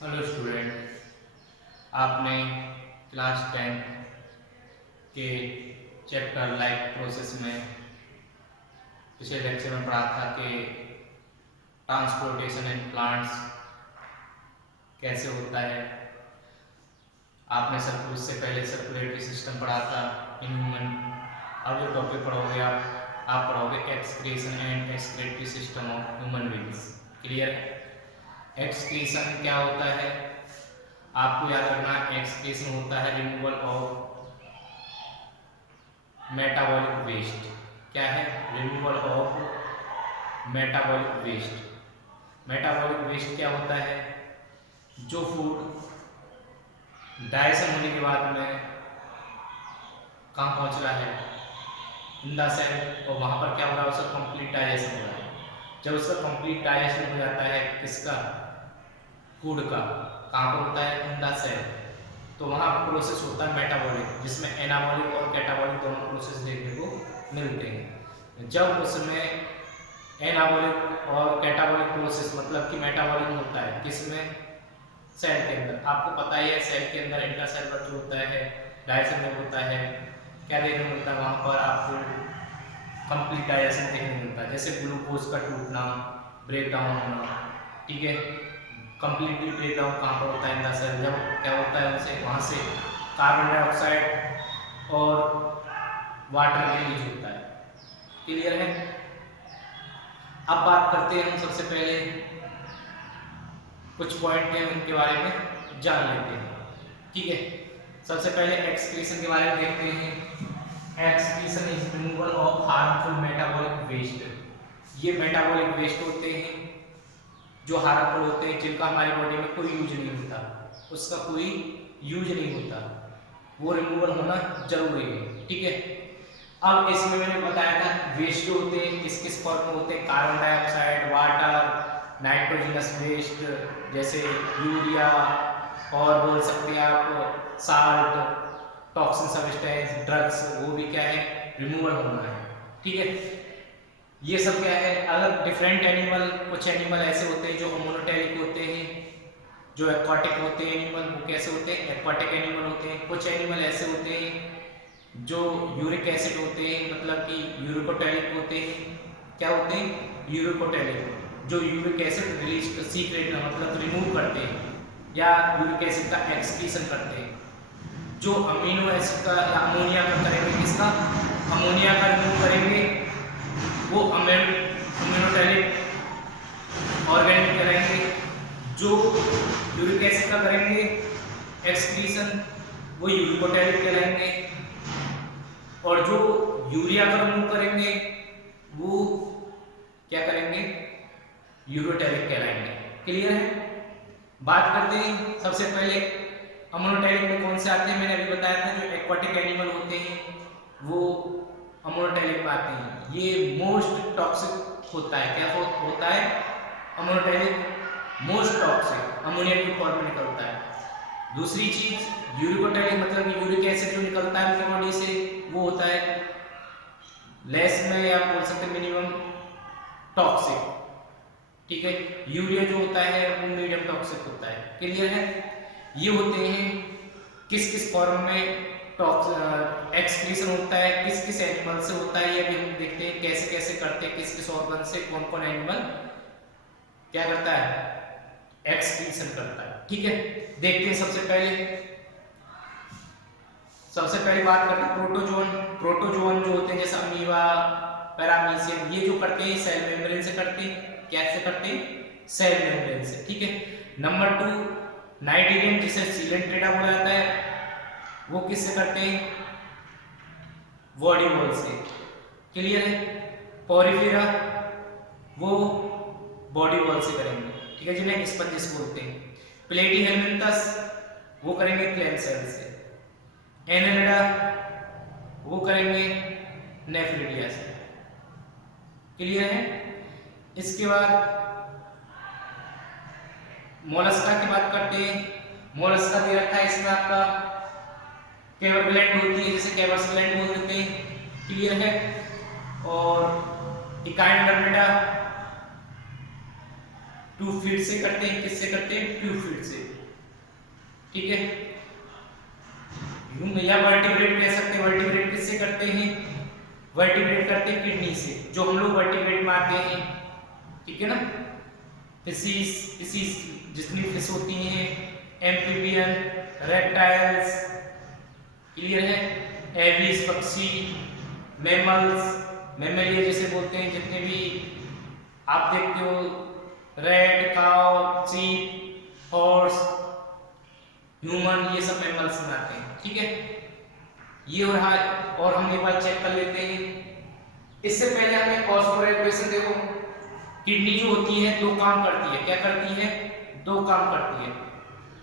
Hello student, आपने class 10 के chapter life process में पिछले लेक्चर में पढ़ा था कि ट्रांसपोर्टेशन इन प्लांट्स कैसे होता है। आपने सब उससे पहले सर्कुलेटरी सिस्टम पढ़ा था इन ह्यूमन। अब जो टॉपिक पढ़ोगे आप पढ़ोगे excretion and excretory system of human beings. Clear? Excretion क्या होता है आपको याद रखना। एक्सक्रीशन होता है रिमूवल ऑफ मेटाबॉलिक वेस्ट। क्या है? Removal of metabolic waste. Metabolic waste क्या होता है? जो फूड डाइजेशन होने के बाद में कहाँ पहुंच रहा है, इन द सेल, और वहां पर क्या हो रहा है, उसका कंप्लीट डाइजेशन हो रहा है। जब उसका कंप्लीट डाइजेशन हो जाता है किसका? फूड का। कहाँ पर होता है? In the cell. तो वहाँ प्रोसेस होता है मेटाबॉलिक, जिसमें एनाबॉलिक और कैटाबॉलिक दोनों प्रोसेस देखने को मिलते हैं। जब उसमें एनाबॉलिक और कैटाबॉलिक प्रोसेस मतलब कि मेटाबॉलिक होता है किसमें? सेल के अंदर। आपको पता ही है सेल के अंदर इंट्रासेलुलर जो होता है डाइजेशन में होता है, क्या देखने को मिलता है वहाँ पर? आपको कंप्लीट डाइजेशन देखने को मिलता है, जैसे ग्लूकोज का टूटना, ब्रेक डाउन होना। ठीक है, कंप्लीटली ब्रेक डाउन कहाँ पर होता है? In the cell. जब क्या होता है उनसे वहाँ से कार्बन डाइऑक्साइड और वाटर रिलीज होता है। क्लियर है? अब बात करते हैं हम सबसे पहले कुछ पॉइंट हैं उनके बारे में जान लेते हैं। ठीक है, सबसे पहले एक्सक्रीशन के बारे में देखते हैं। Excretion is removal of harmful metabolic waste. ये मेटाबॉलिक वेस्ट होते हैं जो हार्मफुल होते हैं, जिनका हमारी बॉडी में कोई यूज नहीं होता, उसका कोई यूज नहीं होता, वो रिमूवल होना जरूरी है। ठीक है, अब इसमें मैंने बताया था वेस्ट जो होते हैं किस किस फॉर्म में होते हैं? Carbon dioxide, water, nitrogenous waste जैसे यूरिया, और बोल सकते हैं आप साल्ट, टॉक्सिन सब्सटेंस, ड्रग्स, वो भी क्या है? रिमूवल होना है। ठीक है, ये सब क्या है? अलग डिफरेंट एनिमल, कुछ एनिमल ऐसे होते हैं जो मोनोटेलिक होते हैं, जो एक्वाटिक होते हैं एनिमल, वो कैसे होते हैं? एक्वाटिक एनिमल होते हैं। कुछ एनिमल ऐसे होते हैं जो यूरिक एसिड होते हैं, मतलब कि यूरिकोटेलिक होते हैं। क्या होते हैं? यूरिकोटेलिक, जो यूरिक एसिड रिलीज सीक्रेट मतलब रिमूव करते हैं, या यूरिक एसिड का एक्सक्रीशन करते हैं। जो अमीनो एसिड का या अमोनिया का करेंगे, किसका? अमोनिया का रिमूव करेंगे, वो अमीनोटेलिक ऑर्गेनिक कहलाएंगे। जो यूरिक एसिड का करेंगे एक्सक्रीशन, वो यूरिकोटेलिक कहलाएंगे। और जो यूरिया का रिमूव करेंगे वो क्या करेंगे? यूरोटेलिक कहलाएंगे। क्लियर है? बात करते हैं सबसे पहले अमोनोटेलिक में कौन से आते हैं। मैंने अभी बताया था जो एक्वाटिक एनिमल होते हैं वो अमोनोटेलिक में आते हैं। ये मोस्ट टॉक्सिक होता है। क्या होता है? अमोनोटेलिक मोस्ट टॉक्सिक, अमोनिया की फॉर्म में निकलता है। दूसरी चीज यूरिकोटेलिक मतलब यूरिक एसिड जो निकलता है उनकी बॉडी से, वो होता है लेस में या बोल सकते मिनिमम टॉक्सिक। ठीक है, यूरिया जो होता है वो मीडियम टॉक्सिक होता है। क्लियर है? ये होते हैं किस किस फॉर्म में एक्सक्रीशन होता है, किस किस एनिमल से होता है, ये भी हम देखते हैं कैसे कैसे करते हैं, किस किस ऑर्गन से कौन कौन एनिमल क्या करता है? एक्सक्रीशन करता है। ठीक है, देखते हैं सबसे पहले बात करते हैं प्रोटोजोन। प्रोटोजोन जो होते हैं जैसे अमीबा, पैरामीशियम, ये जो करते हैं सेल मेम्ब्रेन से करते हैं। कैसे करते हैं? सेल मेम्ब्रेन से। ठीक है, नंबर 2 नाइट्रिडियम जिसे सीलेंट्रेटा बोला जाता है, वो किससे करते हैं? बॉडी वॉल से। क्लियर है? पोरिफेरा वो बॉडी वॉल से करेंगे। ठीक है, जिन्हें स्पंजिस बोलते हैं। प्लेटीहेलमिंथस वो करेंगे प्लेन सेल से। एनेलिडा वो करेंगे नेफ्रिडिया से। क्लियर है? इसके बाद मोलस्का की बात करते हैं। मोलस्का दे रखा है इसमें आपका केवर ग्लैंड होती है, जिसे केवर्स ग्लैंड बोल देते हैं। क्लियर है? और इकाइनोडर्मेटा 2 फीट से करते हैं, किससे करते हैं, ट्यूब फीट से, ठीक है। या वर्टिब्रेट कह सकते हैं, वर्टिब्रेट किससे करते हैं, वर्टिब्रेट करते हैं किडनी से, जो हम लोग वर्टिब्रेट मारते हैं, ठीक है ना। फिशिस जितनी फिश होती हैं, एम्फीबियन, रेप्टाइल्स, क्लियर है, एविस पक्षी, मैमल्स, मैमलिया जैसे बोलते हैं, जितने भी आप देखते हो, rat, cow, sheep, horse, human, ये सब मैमल्स में आते हैं, ठीक है। ये हो रहा, और हम एक बार चेक कर लेते हैं। इससे पहले हमें ऑस्मोरेगुलेशन, देखो किडनी जो होती है 2 काम करती है, क्या करती है, 2 काम करती है,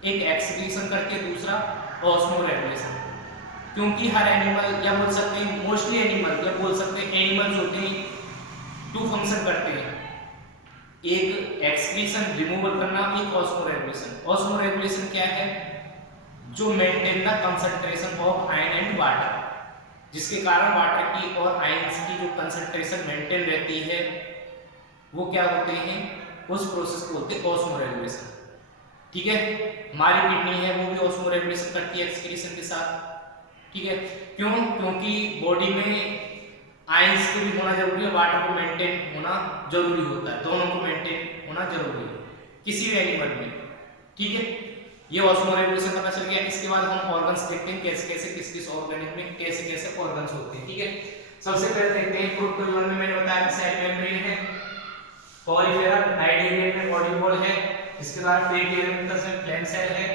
एक एक्सक्रीशन करती है, दूसरा ऑस्मोरेगुलेशन। क्योंकि हर एनिमल, या बोल सकते हैं मोस्टली एनिमल, या बोल सकते हैं एनिमल्स होते हैं 2 फंक्शन करते हैं, एक एक्सक्रीशन रिमूवल करना, एक ऑस्मोरेगुलेशन। ऑस्मोरेगुलेशन क्या है, जो maintain the concentration of ion and water, जिसके कारण वाटर की और आयंस की जो कंसंट्रेशन मेंटेन रहती है, वो क्या होते हैं, उस प्रोसेस को बोलते हैं ऑस्मोरेगुलेशन, ठीक है। हमारी किडनी है वो भी ऑस्मोरेगुलेशन करती है एक्सक्रीशन के साथ, ठीक है। क्यों, क्योंकि बॉडी में आयंस को भी होना जरूरी है, वाटर को मेंटेन होना जरूरी होता है, दोनों को मेंटेन होना जरूरी है किसी भी एनिमल में, ठीक है। ये ऑस्मोरेगुलेशन पता चल गया। इसके बाद हम ऑर्गन्स देखते हैं, कैसे कैसे किस किस ऑर्गेनिज्म में कैसे कैसे ऑर्गन्स होते हैं, ठीक है। सबसे पहले देखते हैं प्रोटोजोन में, मैंने बताया कि सेल मेम्ब्रेन है, पॉलीफेरा, नाइट्रोजन में बॉडी वॉल है, इसके बाद पेरिकेलिमिनस में फ्लैम सेल है,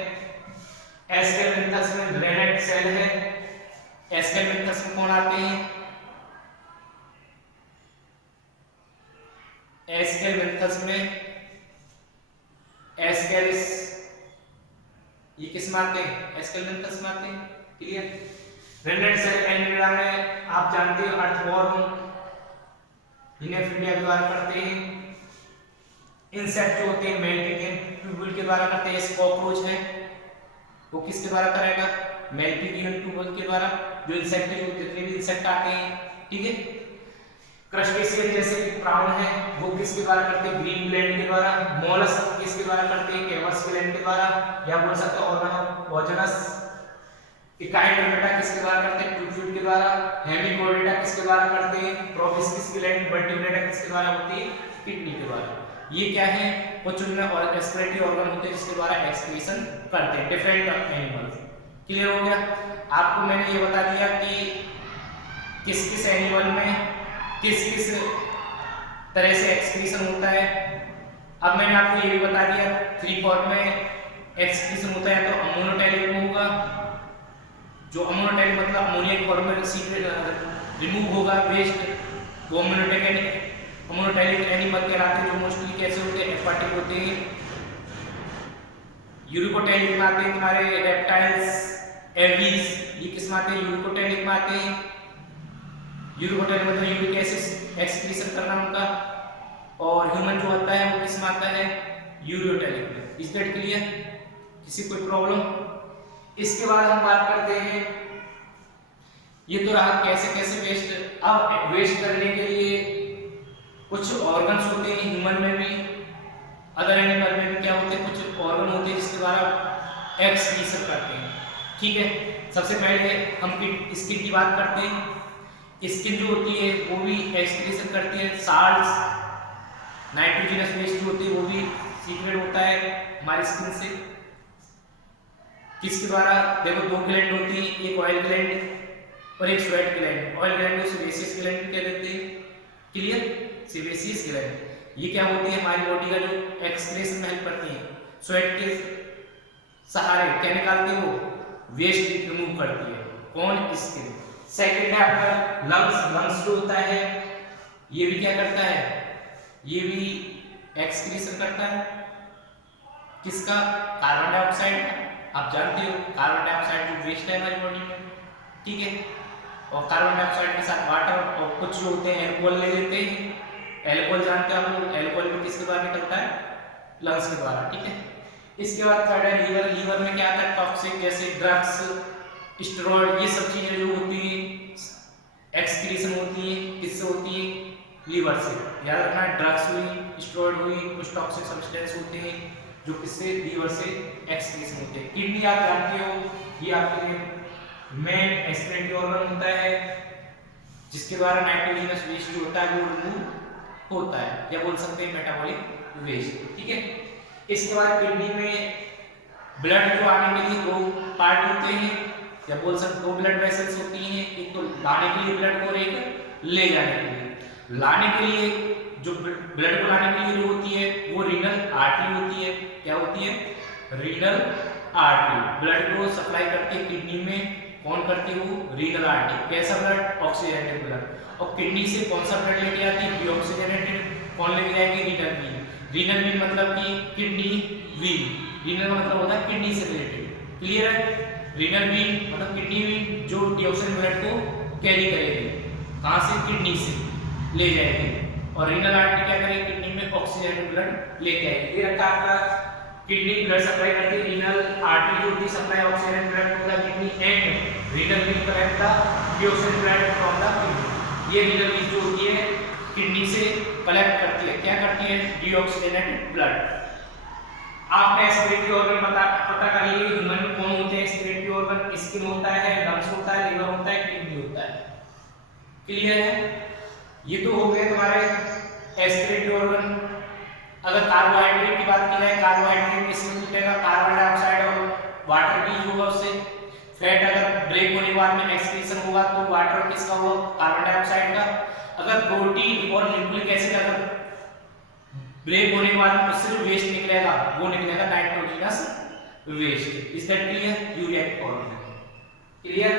एस्केलेमिनस में ग्रेनेट सेल है। एस्केलेमिनस में कौन आते हैं, एस्केलेमिनस में एस्केलिस, ये किस में आते हैं, एस्केलेमिनस में आते हैं, क्लियर। ग्रेनेट सेल एनिमेरा में आप जानते हो अर्थवॉर्म, इन्हें फीडिया द्वारा करते हैं। इंसेक्ट जो होते हैं मेल्पिगियन ट्यूबल के द्वारा करते हैं, जैसे कॉकरोच है वो किसके द्वारा करेगा, मेल्पिगियन ट्यूबल के द्वारा, जो इंसेक्ट है, जो जितने भी इंसेक्ट आते हैं, ठीक है। क्रस्टेशियन जैसे कि प्राउन है वो किसके द्वारा करते हैं, ग्रीन ग्लैंड के द्वारा। मोलस्क किसके द्वारा करते हैं, कैवर्स ग्लैंड के द्वारा, या बोल सकते हैं ऑर्गेनोपोजनस। इकाइडर्मेटा किसके द्वारा करते हैं, ट्यूब के द्वारा। हेमिकोडेटा किसके द्वारा करते हैं, प्रोबिस्किस ग्लैंड। वर्टिब्रेटा किसके द्वारा होती है, किडनी के द्वारा। ये क्या है, कुछ उनमें और एक्सक्रीटरी ऑर्गन होते हैं जिसके द्वारा एक्सक्रीशन करते हैं डिफरेंट एनिमल्स, क्लियर हो गया। आपको मैंने ये बता दिया कि किस किस एनिमल में किस किस तरह से एक्सक्रीशन होता है। अब मैंने आपको ये भी बता दिया 3 फॉर्म में एक्सक्रीशन होता है, तो अमोनोटैलिक में होगा, जो अमोनोटैलिक मतलब अमोनिया फॉर्म में रिमूव होगा वेस्ट, वो अमोनोटैलिक एनिमल कहलाते हैं, जो मोस्टली कैसे होते हैं, एक्वाटिक होते हैं। यूरिकोटैलिक में आते हैं तुम्हारे रेप्टाइल्स, एविस, ये किस में आते हैं, यूरिकोटैलिक में आते हैं। यूरिकोटैलिक मतलब यूरिक एसिड एक्सक्रीशन करना उनका, और ह्यूमन जो होता है वो किस में आता है, यूरियोटैलिक में। इज दैट क्लियर, किसी कोई प्रॉब्लम। इसके बाद हम बात करते हैं, ये तो रहा कैसे कैसे वेस्ट। अब वेस्ट करने के लिए कुछ ऑर्गन्स होते हैं ह्यूमन में भी, अदर एनिमल में भी क्या होते हैं, कुछ ऑर्गन होते हैं जिसके द्वारा एक्सक्रीशन करते हैं, ठीक है। सबसे पहले हम स्किन की बात करते हैं। स्किन जो होती है वो भी एक्सक्रीशन करती है, साल्ट्स, नाइट्रोजनस वेस्ट जो होती है वो भी सीक्रेट होता है हमारी स्किन से। किसके द्वारा, देखो 2 ग्लैंड होती है, एक ऑयल ग्लैंड और एक स्वेट ग्लैंड। ऑयल ग्लैंड को सेबेसियस ग्लैंड भी कह देते हैं, क्लियर, सेबेसियस ग्लैंड। ये क्या होती है, हमारी बॉडी का जो एक्सक्रीशन में हेल्प करती है। स्वेट के सहारे क्या निकालती है, वो वेस्ट रिमूव करती है, कौन, स्किन। सेकंड है आपका लंग्स। लंग्स जो होता है ये भी क्या करता है, ये भी एक्सक्रीशन करता है, किसका, कार्बन डाइऑक्साइड। आप जानते हो कार्बन डाइऑक्साइड जो वेस्ट है हमारी बॉडी में, ठीक है। और कार्बन डाइऑक्साइड के साथ वाटर और कुछ जो होते हैं एल्कोहल ले लेते हैं। एल्कोहल जानते हैं आप लोग, एल्कोहल भी किसके द्वारा निकलता है, लंग्स के द्वारा, ठीक है। इसके बाद थर्ड है लीवर। लीवर में क्या आता है, टॉक्सिक जैसे ड्रग्स, स्टेरॉइड, ये सब चीजें जो होती हैं एक्सक्रीशन होती है, किससे होती है, लीवर से। याद रखना, ड्रग्स हुई, स्टेरॉइड हुई, कुछ टॉक्सिक सब्सटेंस होते हैं जो किससे, लीवर से एक्सक्रीशन होते हैं। किडनी आप जानते हो, ये आपके लिए मेन एक्सक्रीटरी ऑर्गन होता है जिसके द्वारा नाइट्रोजनस वेस्ट जो होता है वो रिमूव होता है, या बोल सकते हैं मेटाबॉलिक वेस्ट। ठीक है, इसके बाद किडनी में ब्लड को आने के लिए दो पार्ट होते हैं, या बोल सकते दो ब्लड वेसल्स होती हैं, एक तो लाने के लिए ब्लड को और एक ले जाने के लिए। लाने के लिए जो ब्लड को लाने के लिए जो होती है वो रीनल आर्टरी होती है। क्या होती है? रीनल आर्टरी ब्लड को सप्लाई करती है किडनी में। कौन करती है वो? Renal artery. कैसा ब्लड? Oxygenated blood. और किडनी से कौन सा ब्लड लेके आती है? डीऑक्सीजनेटेड। कौन लेके जाएगी? Renal vein. रीनल वीन मतलब कि किडनी वीन। रीनल का मतलब होता है किडनी से रिलेटेड। क्लियर है? रीनल वीन मतलब किडनी वीन जो डीऑक्सीजन ब्लड को कैरी करेगी, कहां से? किडनी से ले जाएगी। और रीनल आर्टरी क्या करेगी? किडनी में ऑक्सीजनेटेड ब्लड लेके आएगी। ये रखा आपका किडनी ब्लड सप्लाई करती है, रीनल आर्टरी जो होती है supply oxygen blood to the kidney, and renal vein collect the deoxygen blood from the kidney. ये रीनल वीन जो होती है किडनी से कलेक्ट करती है, क्या करती है? Deoxygenated blood. आपने एक्सक्रीटरी ऑर्गन पता कर लिए ह्यूमन में कौन होते हैं एक्सक्रीटरी ऑर्गन? स्किन होता है, लंग्स होता है, लिवर होता है, किडनी होता है। क्लियर है? ये तो हो गए तुम्हारे एक्सक्रीटरी ऑर्गन। अगर कार्बोहाइड्रेट की बात की जाए, कार्बोहाइड्रेट किसमें टूटेगा? कार्बन डाइऑक्साइड और वाटर रिलीज होगा उससे। फैट अगर ब्रेक होने के बाद में एक्सक्रीशन होगा तो वाटर किसका होगा? कार्बन डाइऑक्साइड का। अगर प्रोटीन और न्यूक्लिक एसिड अगर ब्रेक होने के बाद में उससे जो वेस्ट निकलेगा वो निकलेगा nitrogenous waste. Is that clear? Urea की फॉर्म में। क्लियर?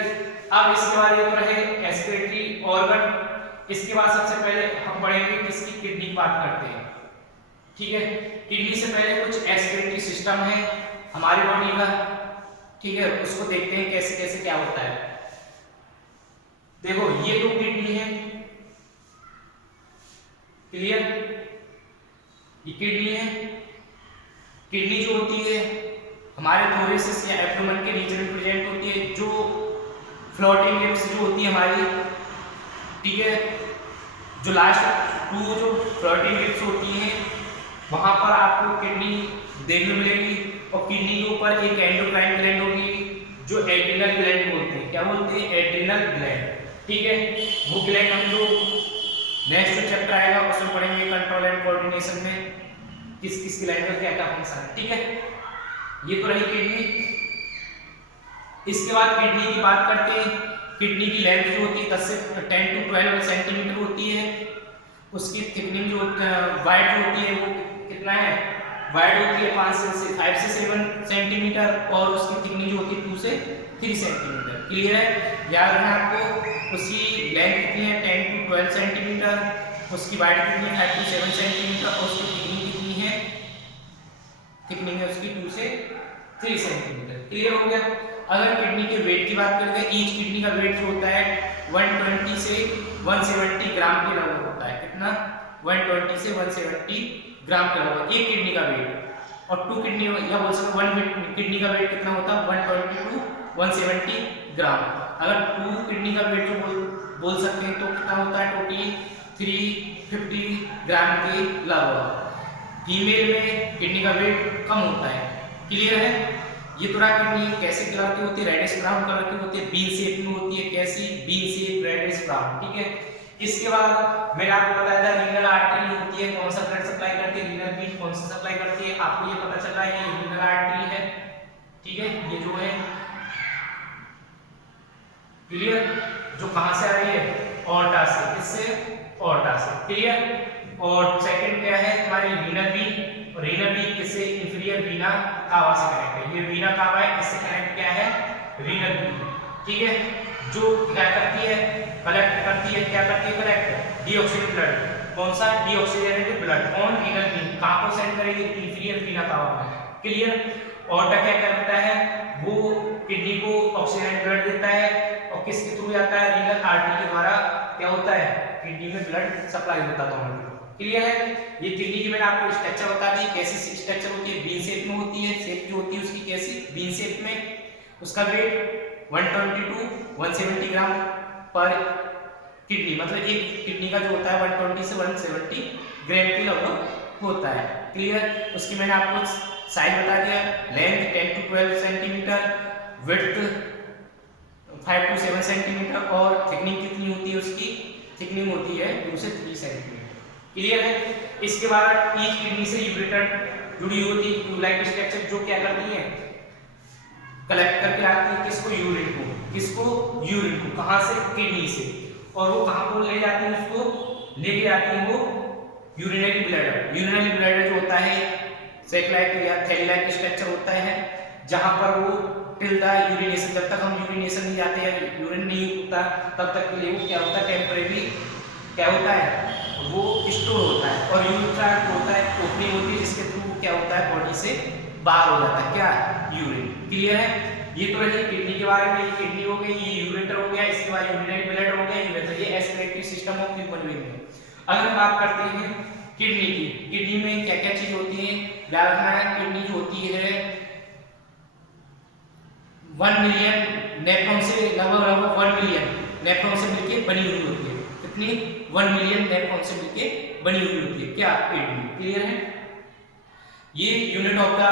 अब इसके बाद ये तो रहे एक्सक्रीटरी ऑर्गन। इसके बाद सबसे पहले हम पढ़ेंगे किसकी? किडनी की बात करते हैं। ठीक है, किडनी से पहले कुछ एक्सक्रीटरी सिस्टम है हमारी बॉडी का। ठीक है, उसको देखते हैं कैसे कैसे क्या होता है। देखो ये तो किडनी है। क्लियर? ये किडनी है। किडनी जो होती है हमारे थोरेसिस या एब्डोमेन के रीजन में प्रेजेंट होती है, जो फ्लोटिंग लिप्स जो होती है हमारी। ठीक है, जो लास्ट टू जो फ्लोटिंग लिप्स होती हैं वहां पर आपको किडनी देखने मिलेगी। और किडनी के ऊपर एक एंडोक्राइन ग्लैंड होगी जो एड्रिनल ग्लैंड बोलते हैं। क्या बोलते हैं? Adrenal gland. ठीक है, वो ग्लैंड हम जो नेक्स्ट चैप्टर आएगा उसमें पढ़ेंगे कंट्रोल एंड कोऑर्डिनेशन में किस किस ग्लैंड का क्या क्या फंक्शन है। ठीक है, ये तो रही किडनी। इसके बाद किडनी की बात करते हैं। किडनी की लेंथ जो होती है 10 से 10 to 12 सेंटीमीटर होती है। उसकी थिकनिंग जो वाइड जो होती है वो कितना है? वाइड होती है 5 से 7 सेंटीमीटर, और उसकी थिकनिंग जो होती है 2 से 3 सेंटीमीटर। क्लियर है? याद रखना आपको। उसकी लेंथ कितनी है? 10 to 12 सेंटीमीटर। उसकी वाइड कितनी है? 5 to 7 सेंटीमीटर। और उसकी थिकनिंग कितनी है? थिकनिंग है उसकी 2 से 3 सेंटीमीटर। क्लियर हो गया? अगर किडनी के वेट की बात करें, ईच किडनी का वेट जो होता है 120 से 170 ग्राम के लगभग होता है। कितना? 120 से 170 ग्राम के लगभग एक किडनी का वेट। और टू किडनी या बोल सकते वन किडनी का वेट कितना होता है? 120 टू 170 ग्राम। अगर टू किडनी का वेट जो बोल सकते हैं तो कितना होता है? टोटली 350 ग्राम के लगभग। फीमेल में किडनी का वेट कम होता है। क्लियर है? ये तो किडनी कैसे कलर की होती है? रेडिश ब्राउन कलर की होती है, बीन शेप में होती है। कैसी? Bean shape, reddish brown. ठीक है, इसके बाद मैंने आपको बताया था रीनल आर्टरी होती है, कौन सा ब्लड सप्लाई करती है? रीनल वीन कौन सा सप्लाई करती है? आपको ये पता चल रहा है ये रीनल आर्टरी है। ठीक है, ये जो है क्लियर, जो कहां से आ रही है? ऑर्टा से। किससे? ऑर्टा से। क्लियर? और सेकंड क्या है हमारी? Renal vein. रीनल वीन किससे? इंफीरियर वीना कावा से कनेक्ट है। ये वीना कावा है, इससे कनेक्ट क्या है? Renal vein. ठीक है, जो क्या करती है? कलेक्ट करती है। क्या करती है? Collect deoxygenated blood. कौन सा? Deoxygenated blood. कौन? Renal vein. कहां पर सेंड करेगी? इंफीरियर वीना कावा में। क्लियर? ऑर्टा क्या करता है? वो किडनी को ऑक्सीजनेटेड ब्लड देता है। और किसके थ्रू जाता है? रीनल आर्टरी के द्वारा क्या होता है? किडनी में ब्लड सप्लाई होता है। क्लियर है? ये किडनी की मैंने आपको स्ट्रक्चर बता दी, कैसी स्ट्रक्चर होती है? बीन शेप में होती है। शेप जो होती है उसकी कैसी? बीन शेप में। उसका वेट 120 टू 170 ग्राम पर किडनी, मतलब एक किडनी का जो होता है 120 से 170 ग्राम के लगभग होता है। क्लियर। उसकी मैंने आपको साइज बता दिया, length 10 to 12 centimetre, width 5 to 7 centimetre और थिकनिंग कितनी होती है उसकी, थिकनिंग होती है 2 से 3 सेंटीमीटर। क्लियर है। इसके बाद ईच किडनी से यूरेटर जुड़ी होती है, ट्यूबलाइक स्ट्रक्चर, जो क्या करती है, कलेक्ट करके लाती है किसको, यूरिन को, किसको, यूरिन को, कहां से, किडनी से, और वो कहां को ले जाती है, उसको लेके जाती है वो यूरिनरी ब्लैडर। यूरिनरी ब्लैडर जो होता है सैक-लाइक या थैली-लाइक स्ट्रक्चर होता है, जहां पर वो टिल द यूरिनेशन, जब तक हम यूरिनेशन नहीं जाते हैं, यूरिन नहीं होता, तब तक के लिए वो क्या होता है, टेम्परेरी क्या होता है, वो स्टोर होता है। और यूरिथ्रा होता है, ओपनिंग होती है, जिसके थ्रू क्या होता है, बॉडी से बाहर हो जाता है क्या, यूरिन। क्लियर है। ये तो रही किडनी के बारे में, ये किडनी हो गई, ये यूरेटर हो गया, इसके बाद यूरिनरी ब्लैडर हो गया, यूरेटर, ये एस्पिरेटरी सिस्टम ऑफ ह्यूमन बीइंग है। अगर हम बात करते हैं किडनी की, किडनी में क्या क्या चीज होती है, याद रखना है, किडनी जो होती है 1 मिलियन नेफ्रॉन से, लगभग 1 मिलियन नेफ्रॉन से मिलके बनी हुई होती है। कितनी, 1 मिलियन नेफ्रॉन से मिलके बनी हुई होती है क्या, किडनी। क्लियर है। ये यूनिट ऑफ द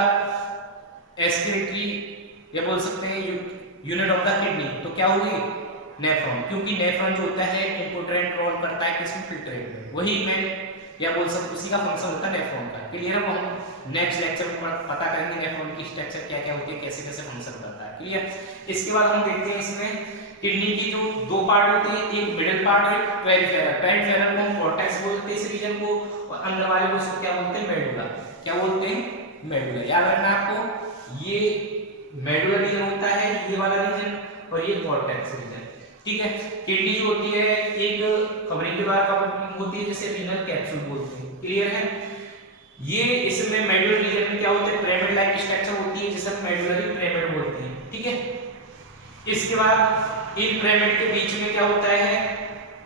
एस्पिरेटरी, ये बोल सकते हैं यूनिट ऑफ द किडनी, तो क्या होगी, नेफ्रॉन, क्योंकि नेफ्रॉन जो होता है इंपोर्टेंट रोल करता है किसमें, फिल्ट्रेट में, वही मैं या बोल सकते उसी का फंक्शन होता है नेफ्रॉन का। क्लियर है। वो हम नेक्स्ट लेक्चर में पता करेंगे नेफ्रॉन की स्ट्रक्चर क्या क्या होती है, कैसे कैसे फंक्शन करता है। क्लियर। इसके बाद हम देखते हैं इसमें किडनी की जो दो पार्ट होते हैं, एक मिडिल पार्ट है पेरिफेरल, पेरिफेरल को हम कॉर्टेक्स बोलते हैं इस रीजन को, और अंदर वाले को उसको क्या बोलते हैं, मेडुला, क्या बोलते हैं, मेडुला। याद रखना आपको, ये मेडुला रीजन होता है, ये वाला रीजन, और ये कॉर्टेक्स रीजन। ठीक है। किडनी जो होती है एक कवरिंग के बाद कवरिंग होती है, जिसे रीनल कैप्सूल बोलते हैं। क्लियर है। ये इसमें मेडुलर रीजन में क्या होता है, पिरामिड लाइक स्ट्रक्चर होती है, जिसे हम मेडुलरी पिरामिड बोलते हैं। ठीक है। इसके बाद इन पिरामिड के बीच में क्या होता है,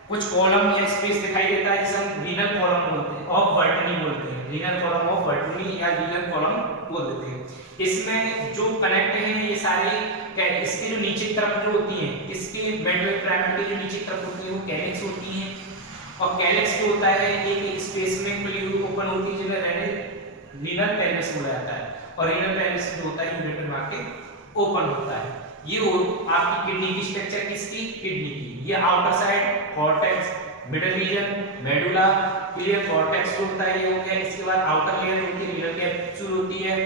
कुछ कॉलम या स्पेस दिखाई देता है, जिसे हम रीनल कॉलम बोलते हैं, ऑफ वर्टनी बोलते हैं, रीनल कॉलम ऑफ वर्टनी या रीनल कॉलम बोल देते हैं। इसमें जो कनेक्ट है ये सारे, इसके जो नीचे की तरफ जो होती है, इसके मेडुलर पिरामिड के जो नीचे की तरफ होती है वो कैलिक्स होती है, और कैलिक्स जो होता है एक स्पेस में खुली हुई ओपन होती है, जिन्हें रीनल पेरिस बोला जाता है, और रीनल पेरिस जो होता है यूरेटर में आके ओपन होता है। ये हो आपकी किडनी की स्ट्रक्चर, किसकी, किडनी की। ये outer side cortex, middle region medulla. Clear. Cortex जो होता है ये हो गया। इसके बाद आउटर लेयर होती है, रीनल कैप्सूल होती है,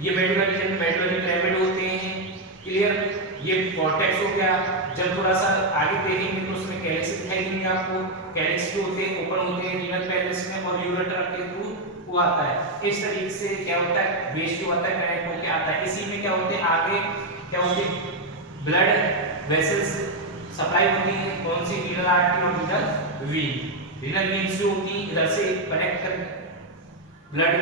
ये मेडुलर रीजन में मेडुलरी पिरामिड होते हैं। क्लियर। ये कॉर्टेक्स हो गया। जब थोड़ा सा आगे देखेंगे तो उसमें कैलिक्स दिखाई देंगे आपको, कैलिक्स जो होते हैं ओपन होते हैं रीनल पेरिस में, और यूरेटर के थ्रू वो आता है। इस तरीके से क्या होता है, वेस्ट जो होता है कनेक्ट होकर आता है। इसी में क्या होते हैं, आगे क्या होते हैं, ब्लड वेसल्स सप्लाई होती है, कौन सी, रीनल आर्टरी और रीनल वीन। रीनल वीन्स जो होती है इधर से कनेक्ट कर ब्लड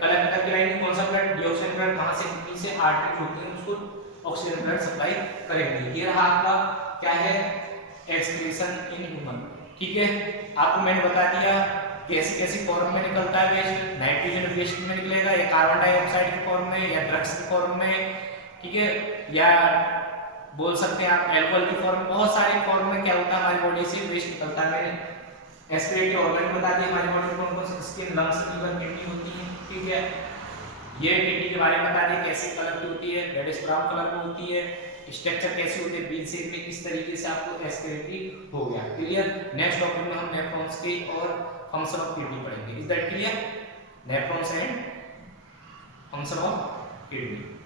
कलेक्ट करके लाएंगे, कौन सा ब्लड, डिऑक्सीजन ब्लड, कहां से, किडनी से, आर्टरी होती है उसको ऑक्सीजन ब्लड सप्लाई करेंगे। ये रहा आपका क्या है, एक्सक्रीशन इन ह्यूमन। ठीक है। आपको मैंने बता दिया कैसी कैसी फॉर्म में निकलता है वेस्ट, नाइट्रोजन वेस्ट में निकलेगा, या कार्बन डाइऑक्साइड के फॉर्म में, या ड्रग्स के फॉर्म में, ठीक है, या बोल सकते हैं आप अल्कोहल की फॉर्म में, बहुत सारे फॉर्म में क्या होता है हमारी बॉडी से वेस्ट निकलता है। मैंने एस्पिरेटरी ऑर्गन बता दिया हमारी बॉडी में कौन कौन से, स्किन, लंग्स, लीवर, किडनी होती है। ठीक है। ये किडनी के बारे में बता दिया कैसे कलर की होती है, रेडिश ब्राउन कलर में होती है, स्ट्रक्चर कैसे होते हैं, बीन शेप में, किस तरीके से आपको एस्पिरेटरी हो गया। क्लियर। नेक्स्ट टॉपिक में हम नेफ्रॉन्स के और फंक्शन ऑफ किडनी पढ़ेंगे। Is that clear, nephrons and function of kidney.